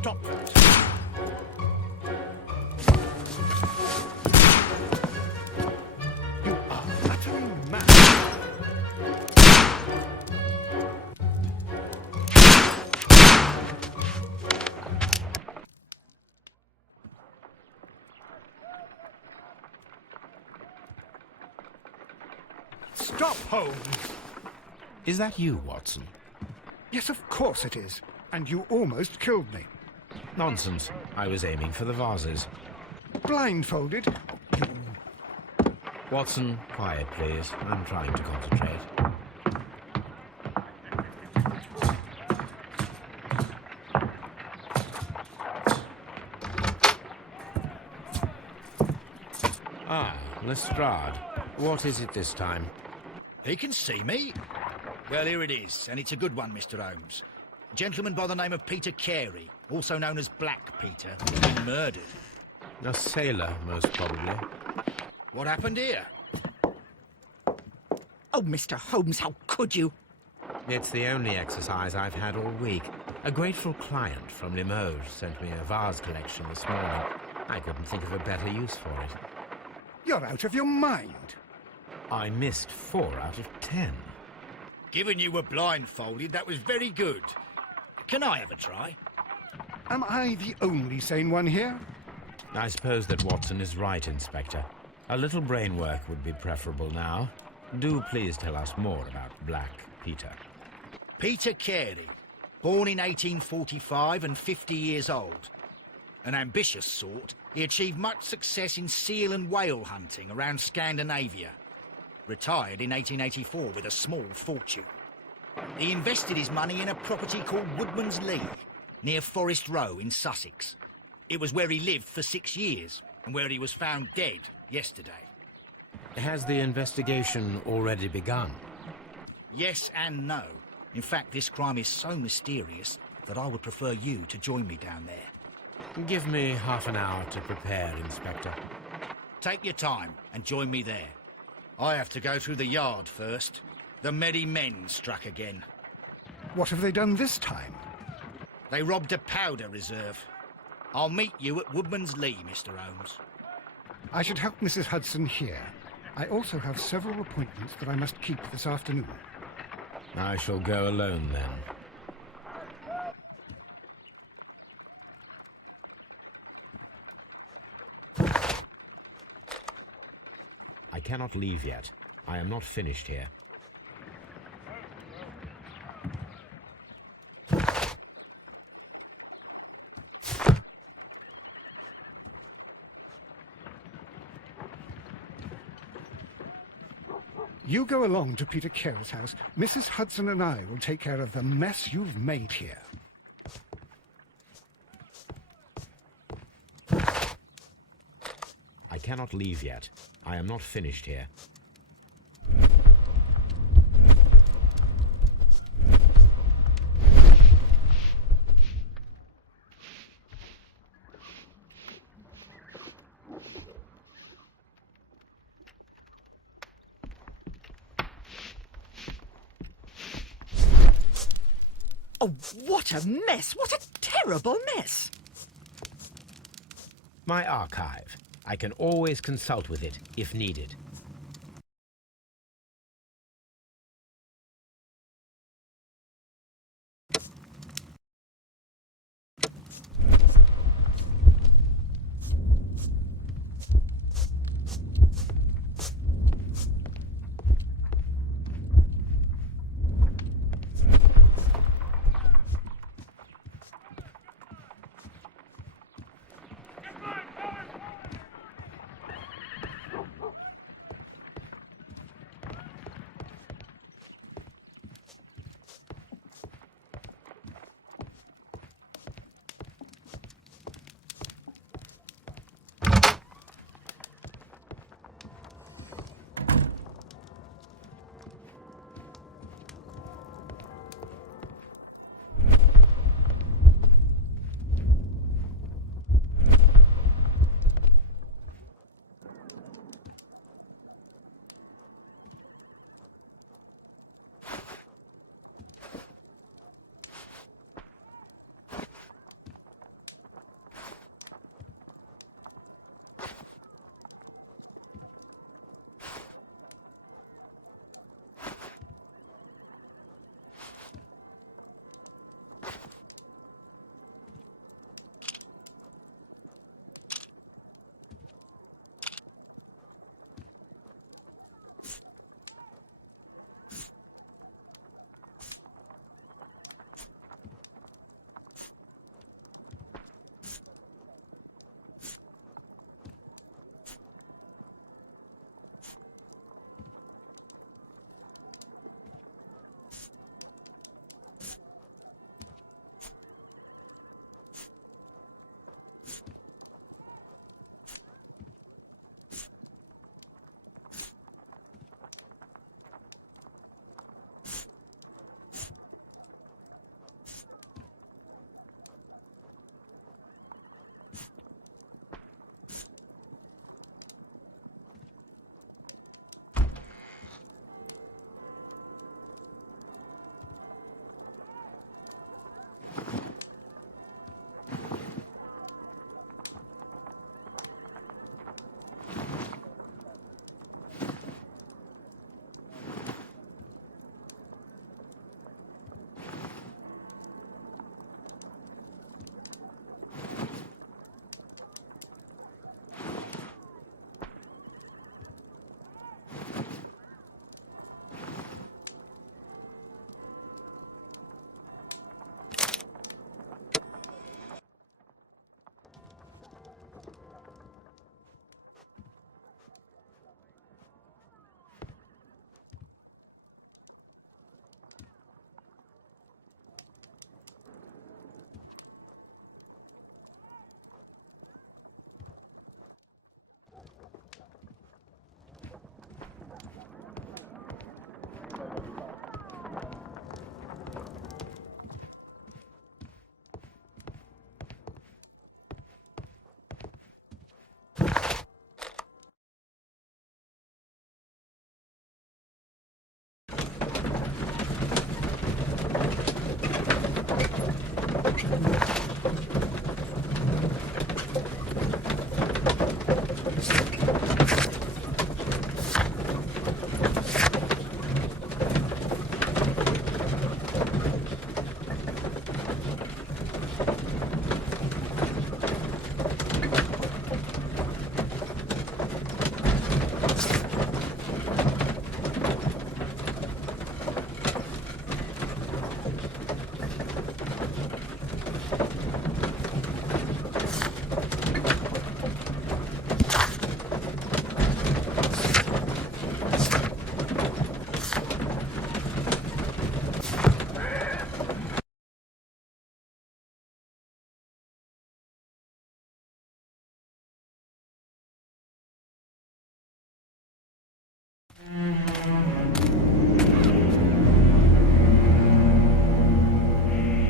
Stop that. You are utterly mad. Stop, Holmes! Is that you, Watson? Yes, of course it is. And you almost killed me. Nonsense. I was aiming for the vases. Blindfolded? Watson, quiet, please. I'm trying to concentrate. Ah, Lestrade. What is it this time? He can see me. Well, here it is, and it's a good one, Mr. Holmes. A gentleman by the name of Peter Carey, also known as Black Peter, has been murdered. A sailor, most probably. What happened here? Oh, Mr. Holmes, how could you? It's the only exercise I've had all week. A grateful client from Limoges sent me a vase collection this morning. I couldn't think of a better use for it. You're out of your mind. I missed 4 out of 10. Given you were blindfolded, that was very good. Can I have a try? Am I the only sane one here? I suppose that Watson is right, Inspector. A little brain work would be preferable now. Do please tell us more about Black Peter. Peter Carey, born in 1845 and 50 years old. An ambitious sort, he achieved much success in seal and whale hunting around Scandinavia. Retired in 1884 with a small fortune. He invested his money in a property called Woodman's Lee, near Forest Row in Sussex. It was where he lived for 6 years, and where he was found dead yesterday. Has the investigation already begun? Yes and no. In fact, this crime is so mysterious that I would prefer you to join me down there. Give me half an hour to prepare, Inspector. Take your time and join me there. I have to go through the yard first. The merry men struck again. What have they done this time? They robbed a powder reserve. I'll meet you at Woodman's Lee, Mr. Holmes. I should help Mrs. Hudson here. I also have several appointments that I must keep this afternoon. I shall go alone, then. I cannot leave yet. I am not finished here. You go along to Peter Carey's house. Mrs. Hudson and I will take care of the mess you've made here. I cannot leave yet. I am not finished here. Oh, what a mess! What a terrible mess! My archive. I can always consult with it, if needed.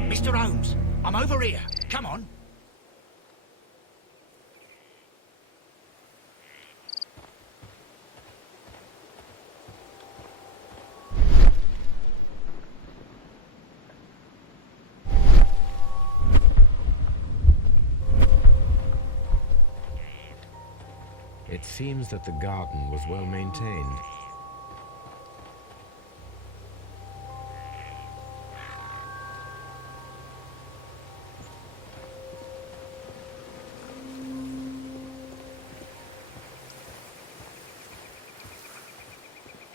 Mr. Holmes, I'm over here. Come on. It seems that the garden was well maintained.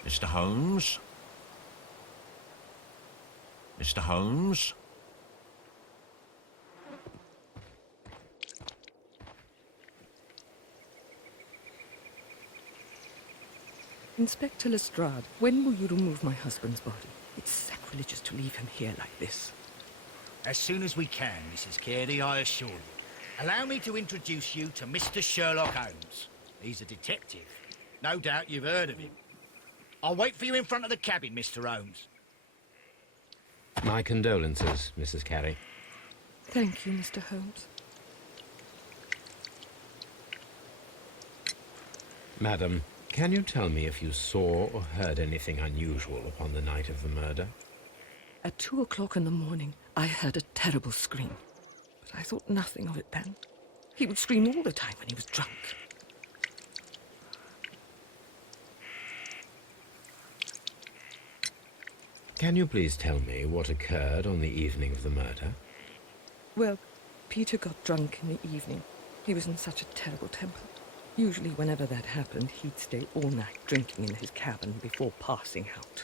Mr. Holmes? Mr. Holmes? Inspector Lestrade, when will you remove my husband's body? It's sacrilegious to leave him here like this. As soon as we can, Mrs. Carey, I assure you. Allow me to introduce you to Mr. Sherlock Holmes. He's a detective. No doubt you've heard of him. I'll wait for you in front of the cabin, Mr. Holmes. My condolences, Mrs. Carey. Thank you, Mr. Holmes. Madam, can you tell me if you saw or heard anything unusual upon the night of the murder? At 2 o'clock in the morning, I heard a terrible scream. But I thought nothing of it then. He would scream all the time when he was drunk. Can you please tell me what occurred on the evening of the murder? Well, Peter got drunk in the evening. He was in such a terrible temper. Usually whenever that happened, he'd stay all night drinking in his cabin before passing out.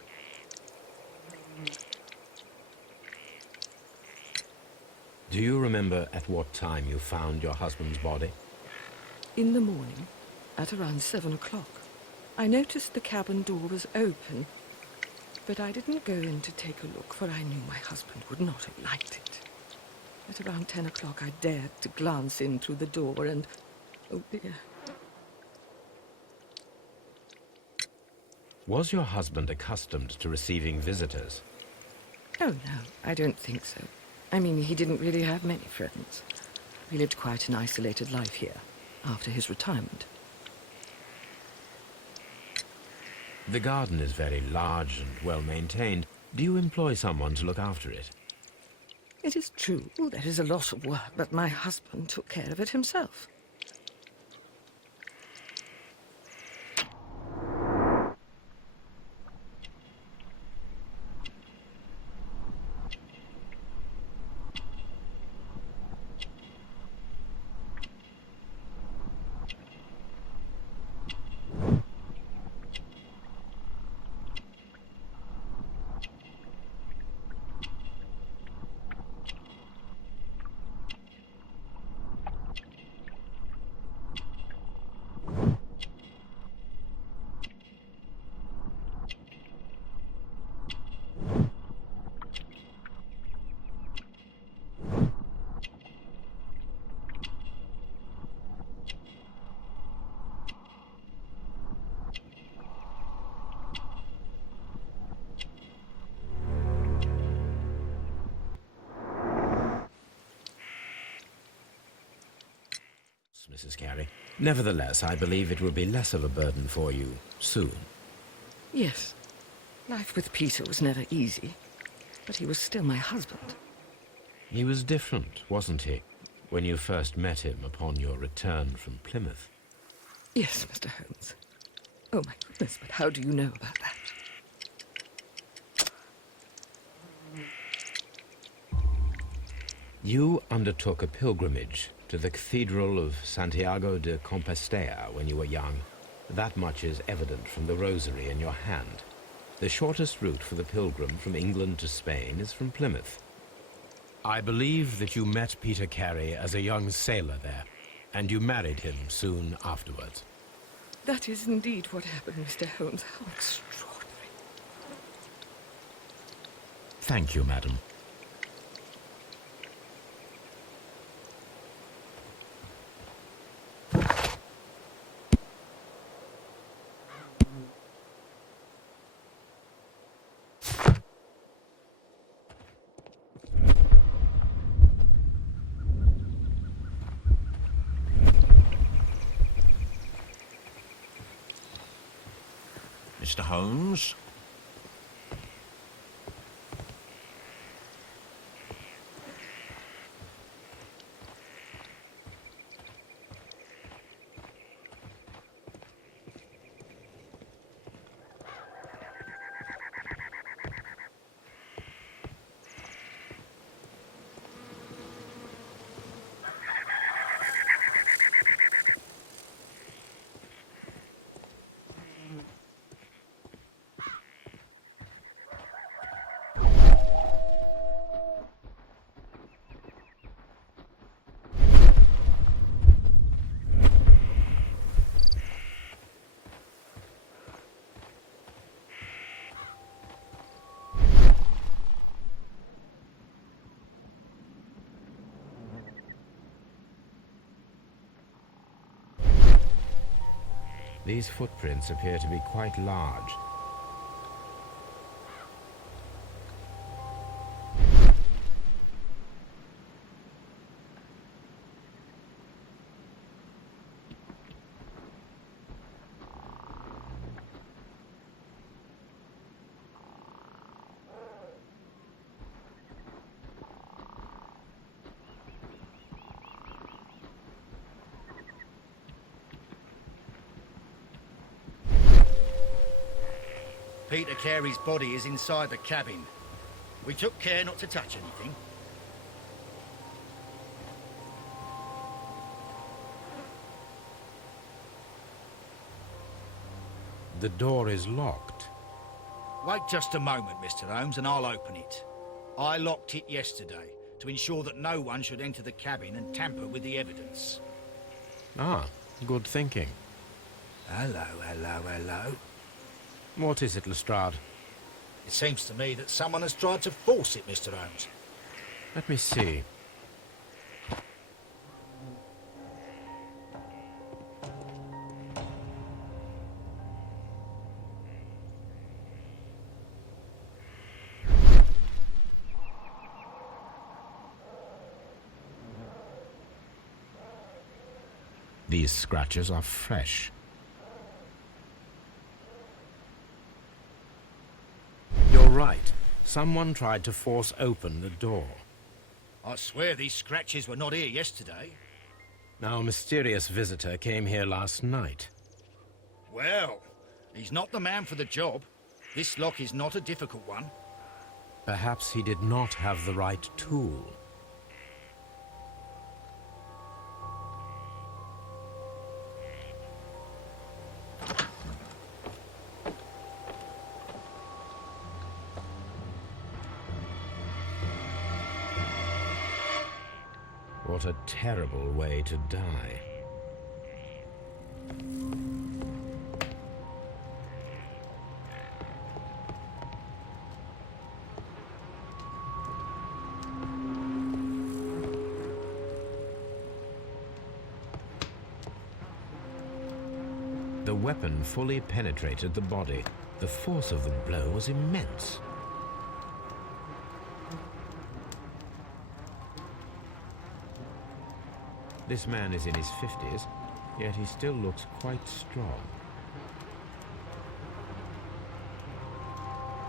Do you remember at what time you found your husband's body? In the morning, at around 7 o'clock, I noticed the cabin door was open, but I didn't go in to take a look, for I knew my husband would not have liked it. At around 10 o'clock, I dared to glance in through the door and... oh dear. Was your husband accustomed to receiving visitors? Oh, no, I don't think so. I mean, he didn't really have many friends. He lived quite an isolated life here, after his retirement. The garden is very large and well maintained. Do you employ someone to look after it? It is true, there is a lot of work, but my husband took care of it himself. Mrs. Carey. Nevertheless, I believe it will be less of a burden for you soon. Yes. Life with Peter was never easy, but he was still my husband. He was different, wasn't he, when you first met him upon your return from Plymouth? Yes, Mr. Holmes. Oh, my goodness, but how do you know about that? You undertook a pilgrimage to the Cathedral of Santiago de Compostela when you were young. That much is evident from the rosary in your hand. The shortest route for the pilgrim from England to Spain is from Plymouth. I believe that you met Peter Carey as a young sailor there, and you married him soon afterwards. That is indeed what happened, Mr. Holmes. How extraordinary. Thank you, madam. Mr. Holmes? These footprints appear to be quite large. Peter Carey's body is inside the cabin. We took care not to touch anything. The door is locked. Wait just a moment, Mr. Holmes, and I'll open it. I locked it yesterday to ensure that no one should enter the cabin and tamper with the evidence. Ah, good thinking. Hello, hello, hello. What is it, Lestrade? It seems to me that someone has tried to force it, Mr. Holmes. Let me see. These scratches are fresh. You're right. Someone tried to force open the door. I swear these scratches were not here yesterday. Now, a mysterious visitor came here last night. Well, he's not the man for the job. This lock is not a difficult one. Perhaps he did not have the right tool. What a terrible way to die. The weapon fully penetrated the body. The force of the blow was immense. This man is in his 50s, yet he still looks quite strong.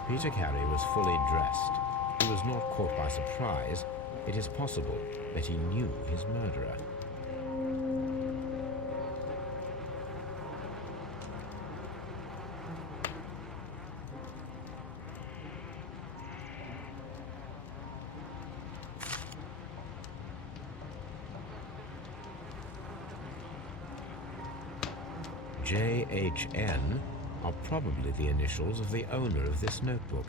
Peter Carey was fully dressed. He was not caught by surprise. It is possible that he knew his murderer. JHN are probably the initials of the owner of this notebook.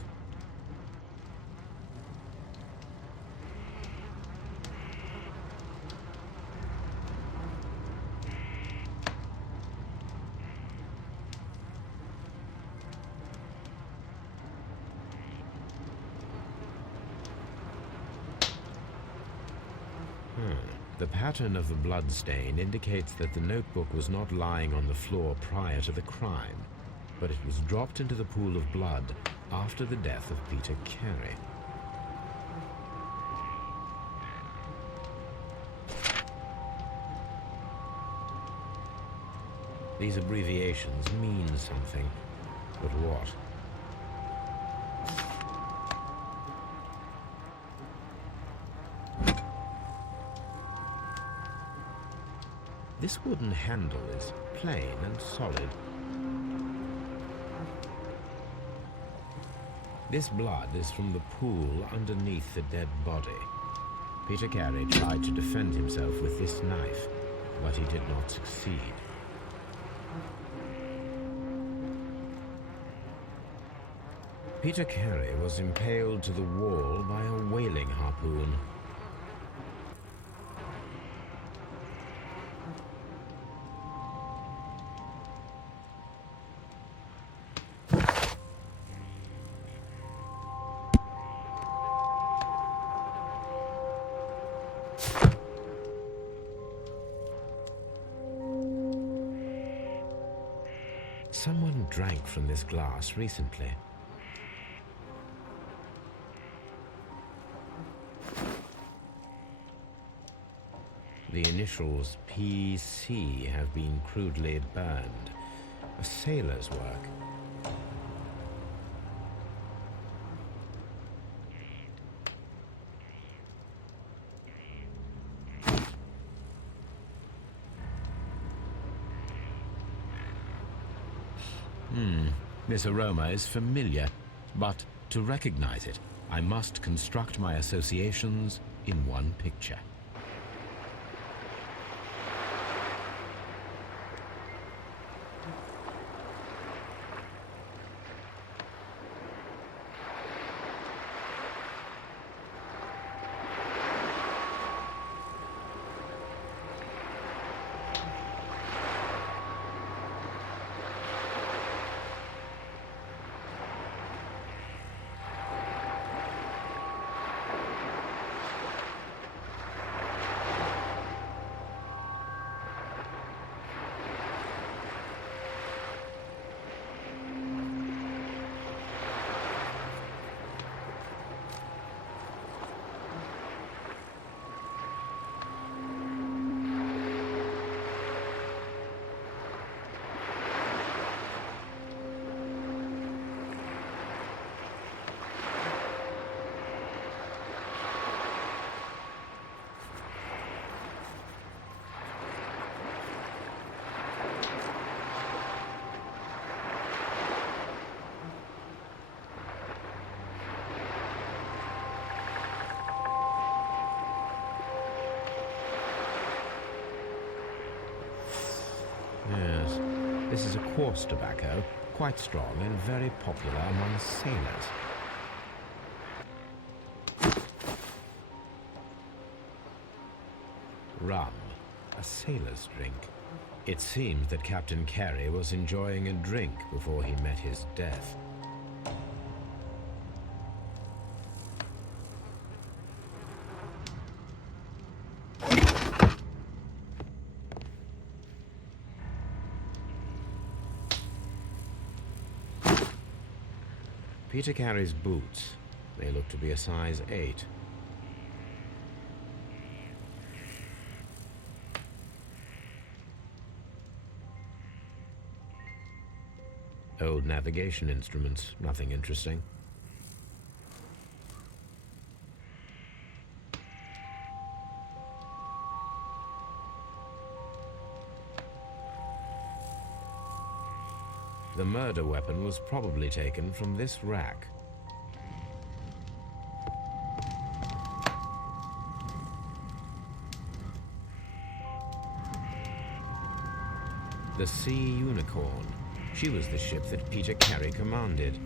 The pattern of the blood stain indicates that the notebook was not lying on the floor prior to the crime, but it was dropped into the pool of blood after the death of Peter Carey. These abbreviations mean something. But what? This wooden handle is plain and solid. This blood is from the pool underneath the dead body. Peter Carey tried to defend himself with this knife, but he did not succeed. Peter Carey was impaled to the wall by a whaling harpoon. Someone drank from this glass recently. The initials PC have been crudely burned. A sailor's work. This aroma is familiar, but to recognize it, I must construct my associations in one picture. Yes, this is a coarse tobacco, quite strong and very popular among sailors. Rum, a sailor's drink. It seems that Captain Carey was enjoying a drink before he met his death. Peter Carey's boots. They look to be a size 8. Old navigation instruments, nothing interesting. The murder weapon was probably taken from this rack. The Sea Unicorn. She was the ship that Peter Carey commanded.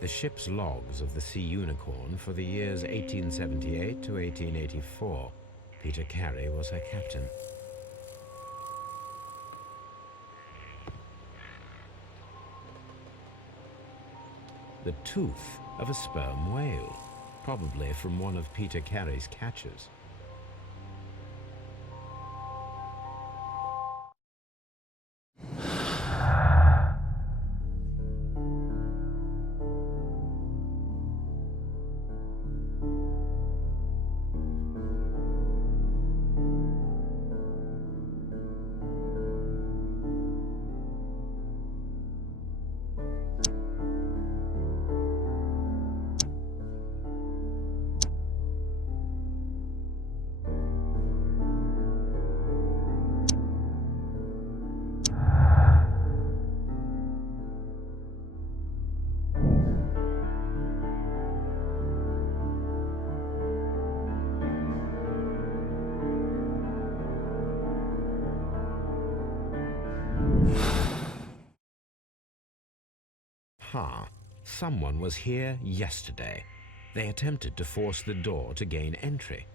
The ship's logs of the Sea Unicorn for the years 1878 to 1884. Peter Carey was her captain. The tooth of a sperm whale, probably from one of Peter Carey's catches. car. Someone was here yesterday. They attempted to force the door to gain entry.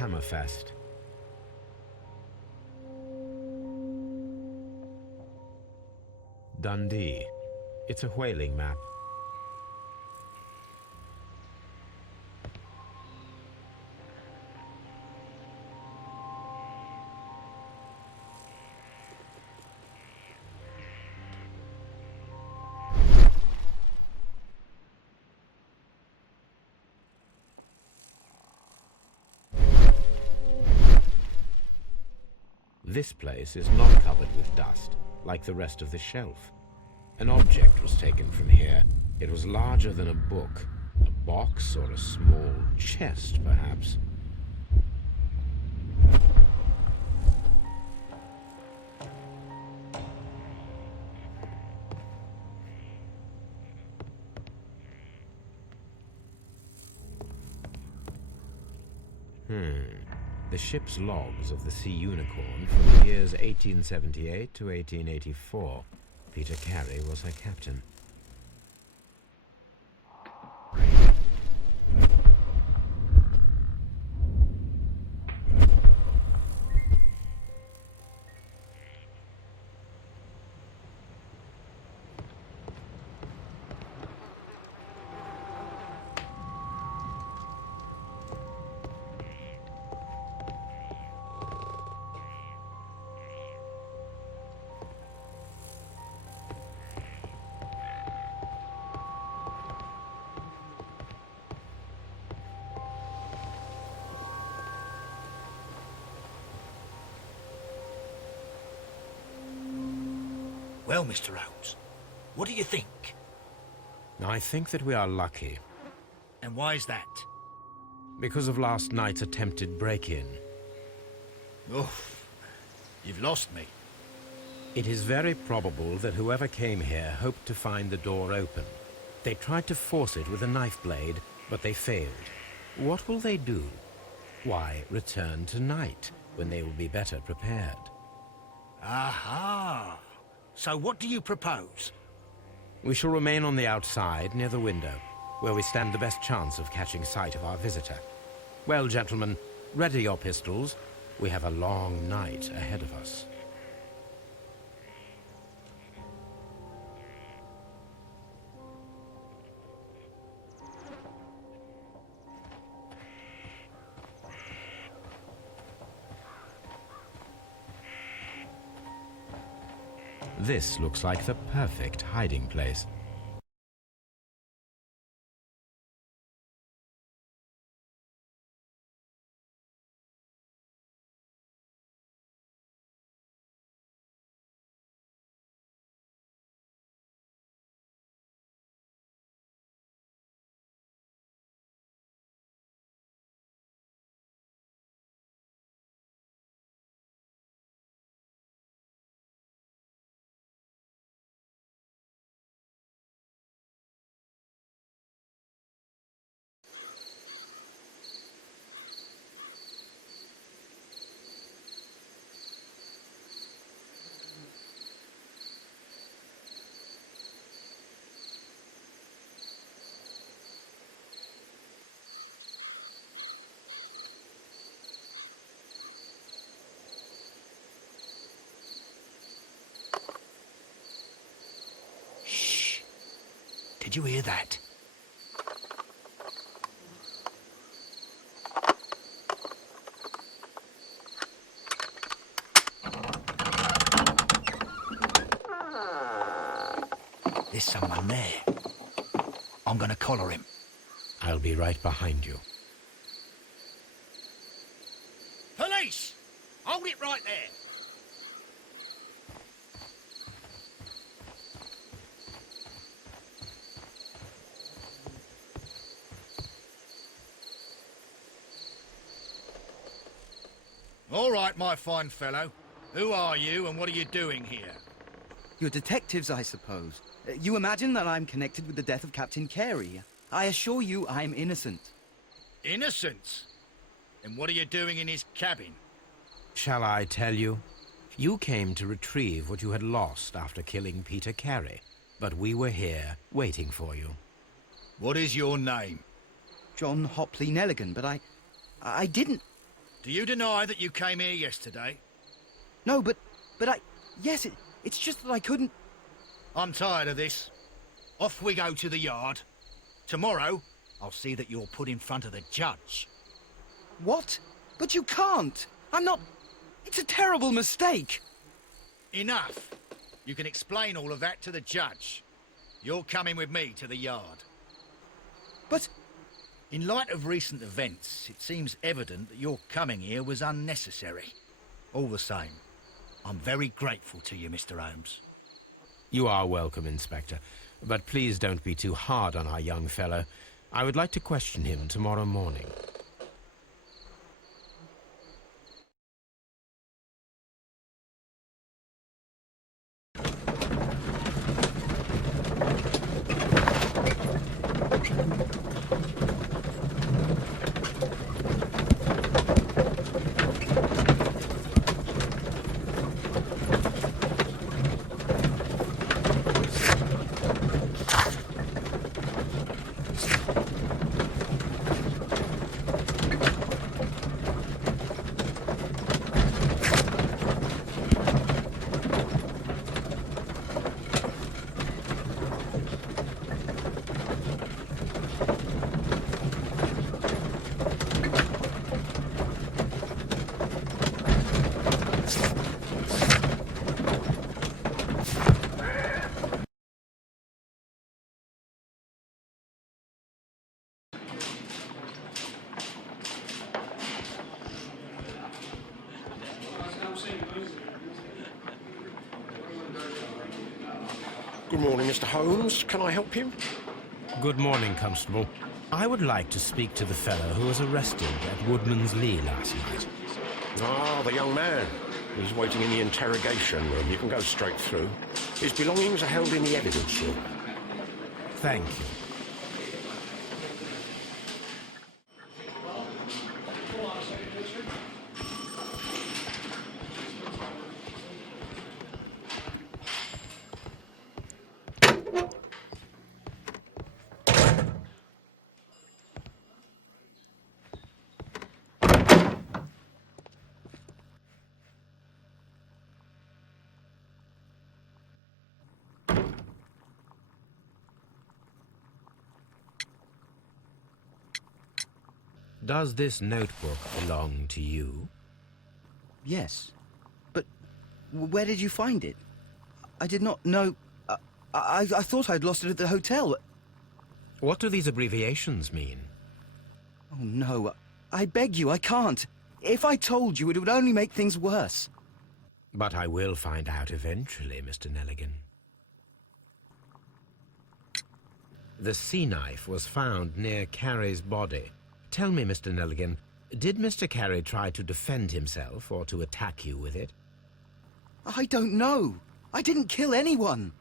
Hammerfest. Dundee. It's a whaling map. This place is not covered with dust, like the rest of the shelf. An object was taken from here. It was larger than a book. A box or a small chest, perhaps. The ship's logs of the Sea Unicorn from the years 1878 to 1884. Peter Carey was her captain. Well, Mr. Holmes, what do you think? I think that we are lucky, And why is that? because of last night's attempted break-in. Oof, you've lost me. It is very probable that whoever came here hoped to find the door open. They tried to force it with a knife blade, but they failed. What will they do? Why, return tonight, when they will be better prepared. Aha! So what do you propose? We shall remain on the outside, near the window, where we stand the best chance of catching sight of our visitor. Well, gentlemen, ready your pistols. We have a long night ahead of us. This looks like the perfect hiding place. Did you hear that? There's someone there. I'm gonna collar him. I'll be right behind you. Police! Hold it right there. All right, my fine fellow. Who are you and what are you doing here? You're detectives, I suppose. You imagine that I'm connected with the death of Captain Carey. I assure you I'm innocent. Innocence? And what are you doing in his cabin? Shall I tell you? You came to retrieve what you had lost after killing Peter Carey, but we were here waiting for you. What is your name? John Hopley Nelligan, but I didn't... Do you deny that you came here yesterday? No, but yes, it's just that I couldn't... I'm tired of this. Off we go to the yard. Tomorrow, I'll see that you're put in front of the judge. What? But you can't! I'm not... It's a terrible mistake! Enough! You can explain all of that to the judge. You're coming with me to the yard. But... In light of recent events, it seems evident that your coming here was unnecessary. All the same, I'm very grateful to you, Mr. Holmes. You are welcome, Inspector, but please don't be too hard on our young fellow. I would like to question him tomorrow morning. Good morning, Mr. Holmes. Can I help you? Good morning, Constable. I would like to speak to the fellow who was arrested at Woodman's Lee last night. Ah, the young man. He's waiting in the interrogation room. You can go straight through. His belongings are held in the evidence room. Thank you. Does this notebook belong to you? Yes. But where did you find it? I did not know... I thought I'd lost it at the hotel. What do these abbreviations mean? Oh, no. I beg you, I can't. If I told you, it would only make things worse. But I will find out eventually, Mr. Nelligan. The sea knife was found near Carey's body. Tell me, Mr. Nelligan, did Mr. Carey try to defend himself or to attack you with it? I don't know. I didn't kill anyone.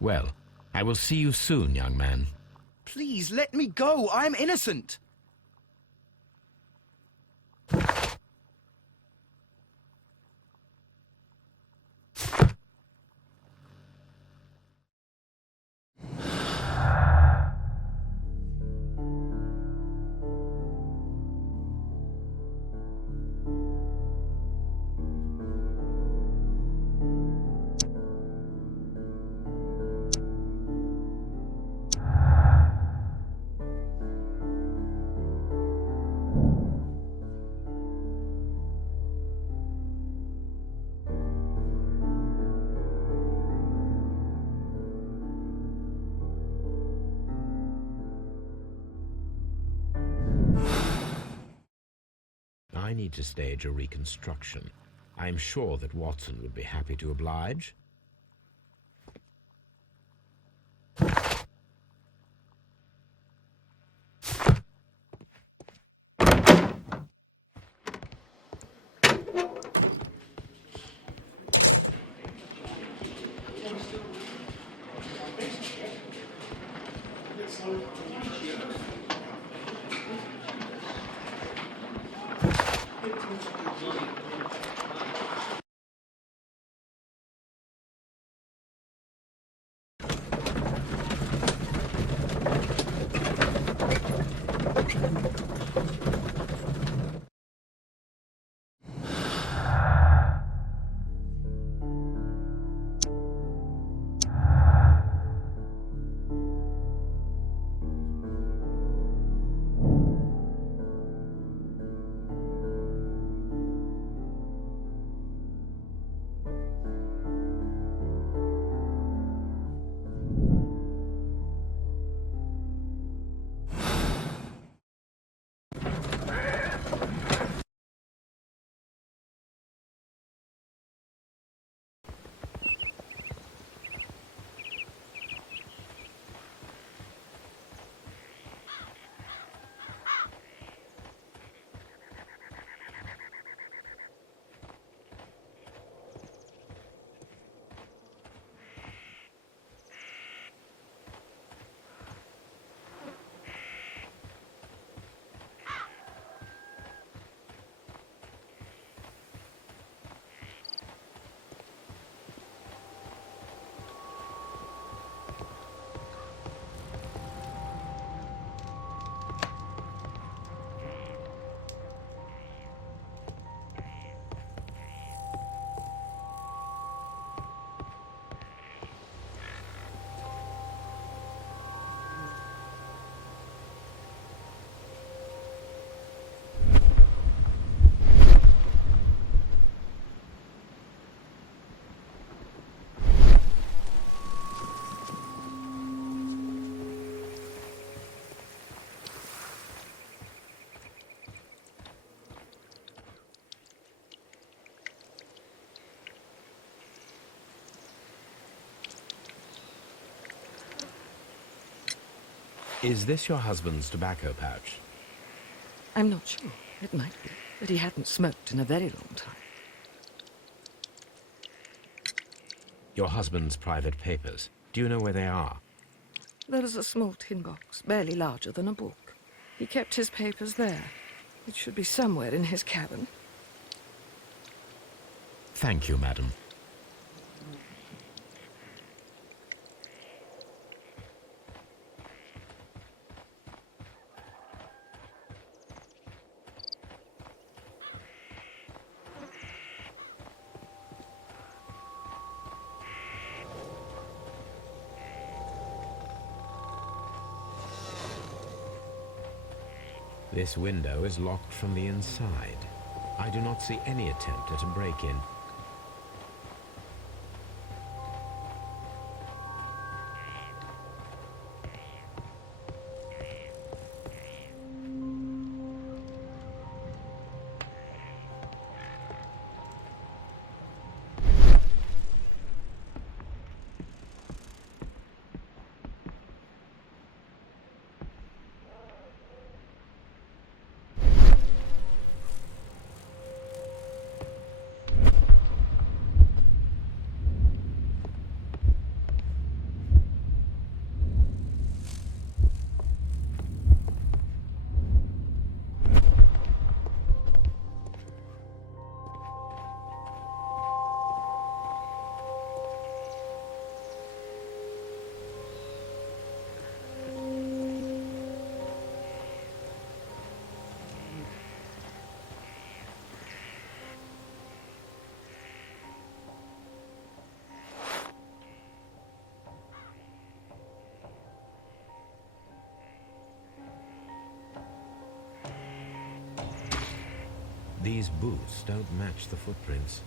Well, I will see you soon, young man. Please, let me go. I'm innocent. I need to stage a reconstruction. I am sure that Watson would be happy to oblige. Is this your husband's tobacco pouch? I'm not sure. It might be, but he hadn't smoked in a very long time. Your husband's private papers. Do you know where they are? There is a small tin box, barely larger than a book. He kept his papers there. It should be somewhere in his cabin. Thank you, madam. This window is locked from the inside. I do not see any attempt at a break-in. These boots don't match the footprints.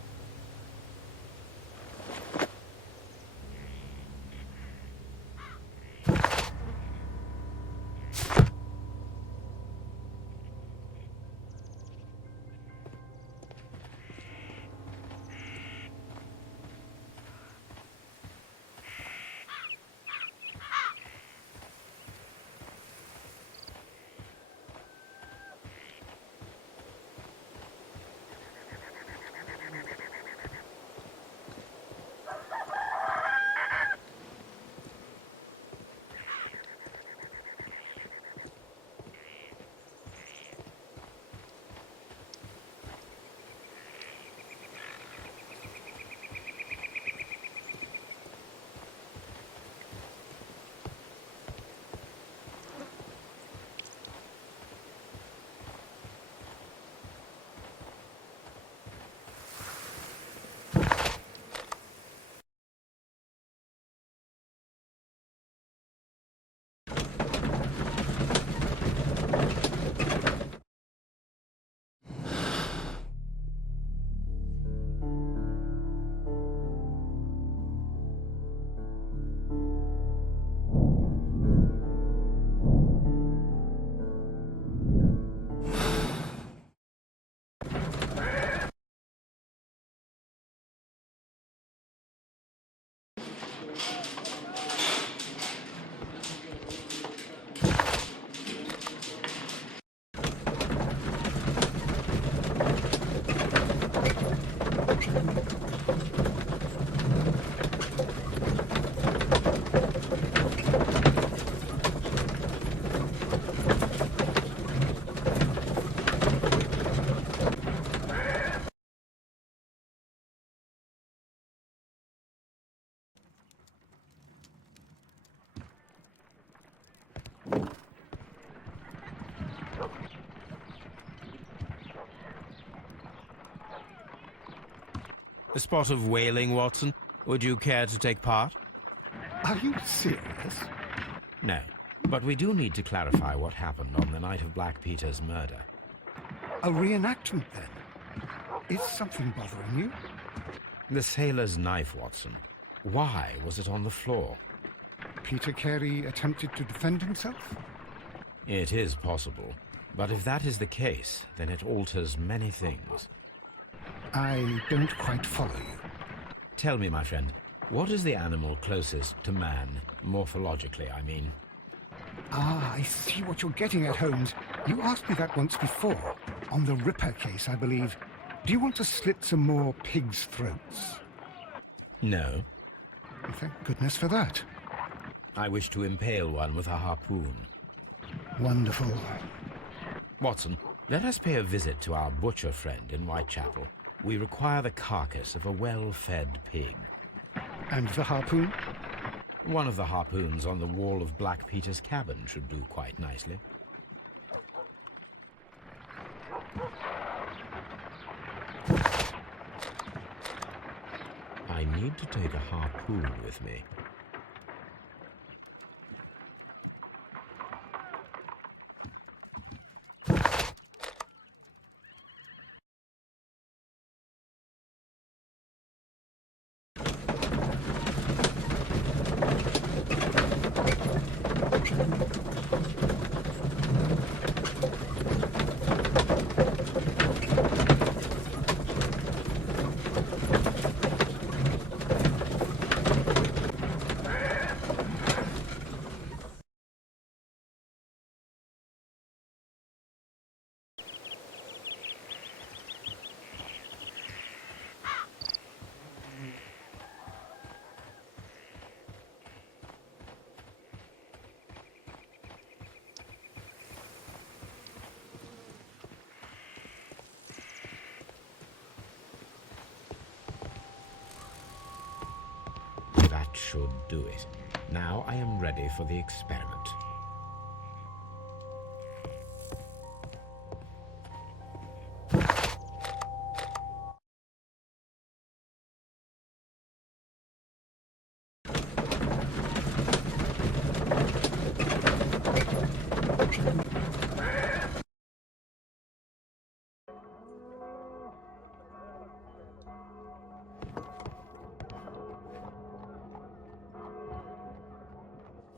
A spot of whaling, Watson? Would you care to take part? Are you serious? No, but we do need to clarify what happened on the night of Black Peter's murder. A reenactment, then? Is something bothering you? The sailor's knife, Watson. Why was it on the floor? Peter Carey attempted to defend himself? It is possible, but if that is the case, then it alters many things. I don't quite follow you. Tell me, my friend, what is the animal closest to man, morphologically, I mean? Ah, I see what you're getting at, Holmes. You asked me that once before, on the Ripper case, I believe. Do you want to slit some more pigs' throats? No. Thank goodness for that. I wish to impale one with a harpoon. Wonderful. Watson, let us pay a visit to our butcher friend in Whitechapel. We require the carcass of a well-fed pig. And the harpoon? One of the harpoons on the wall of Black Peter's cabin should do quite nicely. I need to take a harpoon with me. That should do it. Now I am ready for the experiment.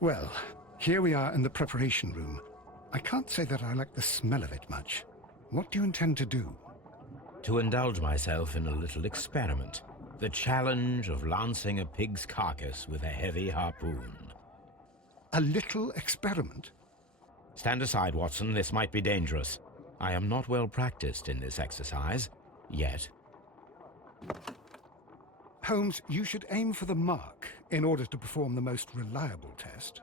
Well, here we are in the preparation room. I can't say that I like the smell of it much. What do you intend to do? To indulge myself in a little experiment. The challenge of lancing a pig's carcass with a heavy harpoon. A little experiment? Stand aside, Watson. This might be dangerous. I am not well practiced in this exercise, yet. Holmes, you should aim for the mark in order to perform the most reliable test.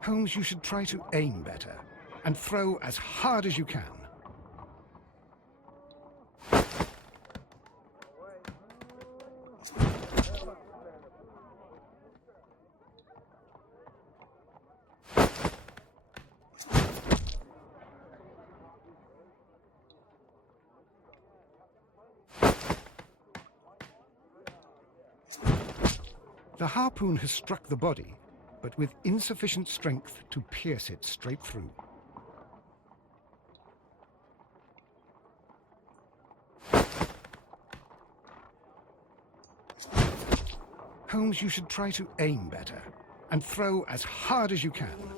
Holmes, you should try to aim better and throw as hard as you can. The harpoon has struck the body, but with insufficient strength to pierce it straight through. Holmes, you should try to aim better and throw as hard as you can.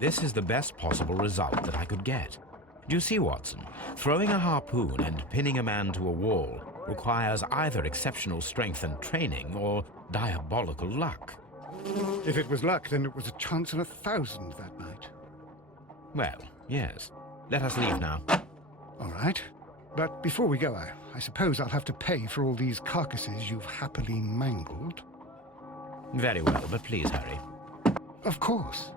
This is the best possible result that I could get. Do you see, Watson? Throwing a harpoon and pinning a man to a wall requires either exceptional strength and training or diabolical luck. If it was luck, then it was a chance in 1,000 that night. Well, yes. Let us leave now. All right. But before we go, I suppose I'll have to pay for all these carcasses you've happily mangled. Very well, but please hurry. Of course.